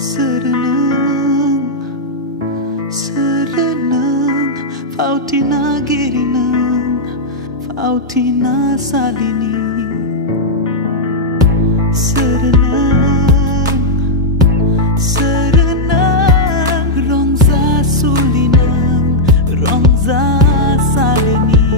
Serenang, serenang, Fautina girinang, Fautina salini. Serenang, serenang, Rongza sulinang, Rongza salini.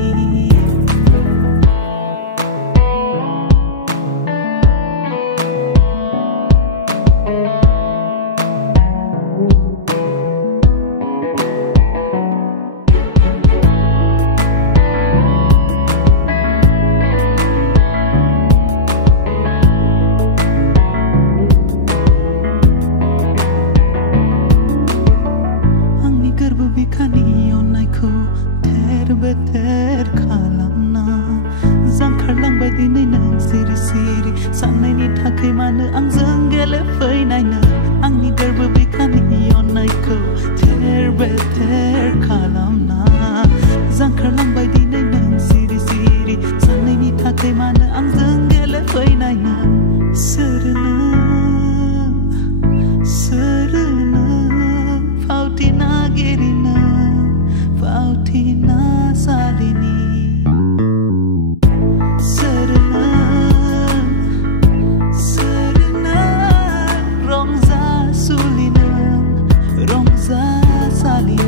Beter kalamna Zangkarlang baidi nang siri-siri Sannaini thakai mana ang zanggele fainaina Angni garba bikani onnaiko Ter beter kalamna Zangkarlang baidi nang siri-siri Sannaini thakai mana ang zanggele fainaina Serenang, serenang, Fautina girinang, Fautina salini. Serenang, serenang, Rongza sulinang, Rongza salini.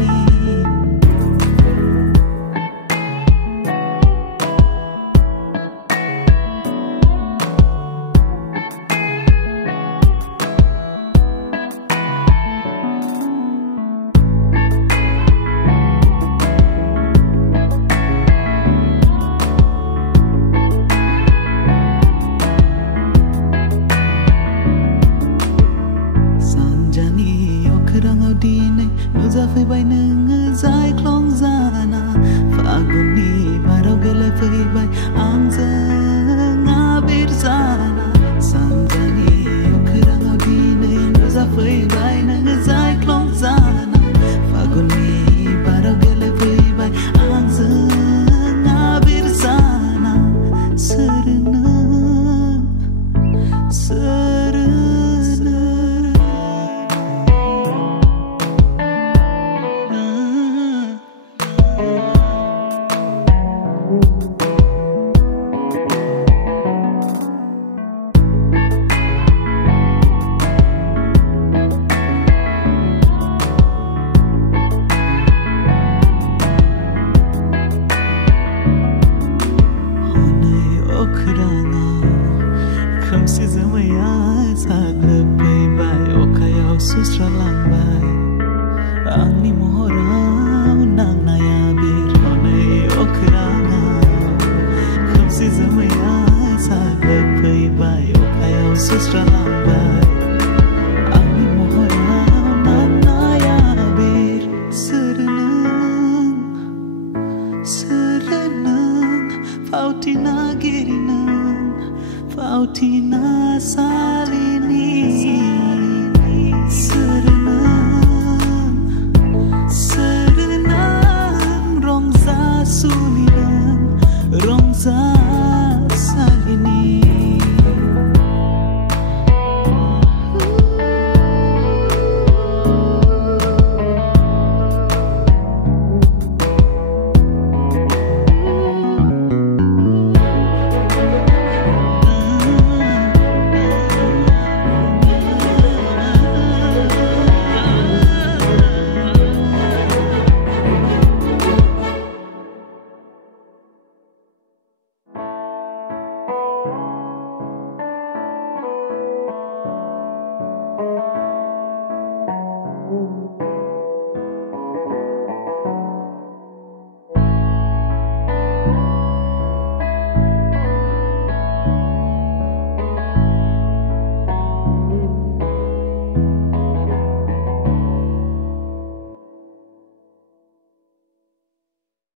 Zafai bai nung zai klong zana Faguni barau gele fai bai ang zang abir zana Sanjani okrang audine Zafai bai nung zai klong zana Faguni barau gele fai bai ang zang abir zana Serenang, serenang Kamsi zamaya saglepai bai okayau susra langbai Angni mohorau nang nayabir honai okrana Kamsi zamaya saglepai bai okayau susra langbai Angni mohorau nang nayabir Serenang, serenang, Fautina girinang Fautina salini.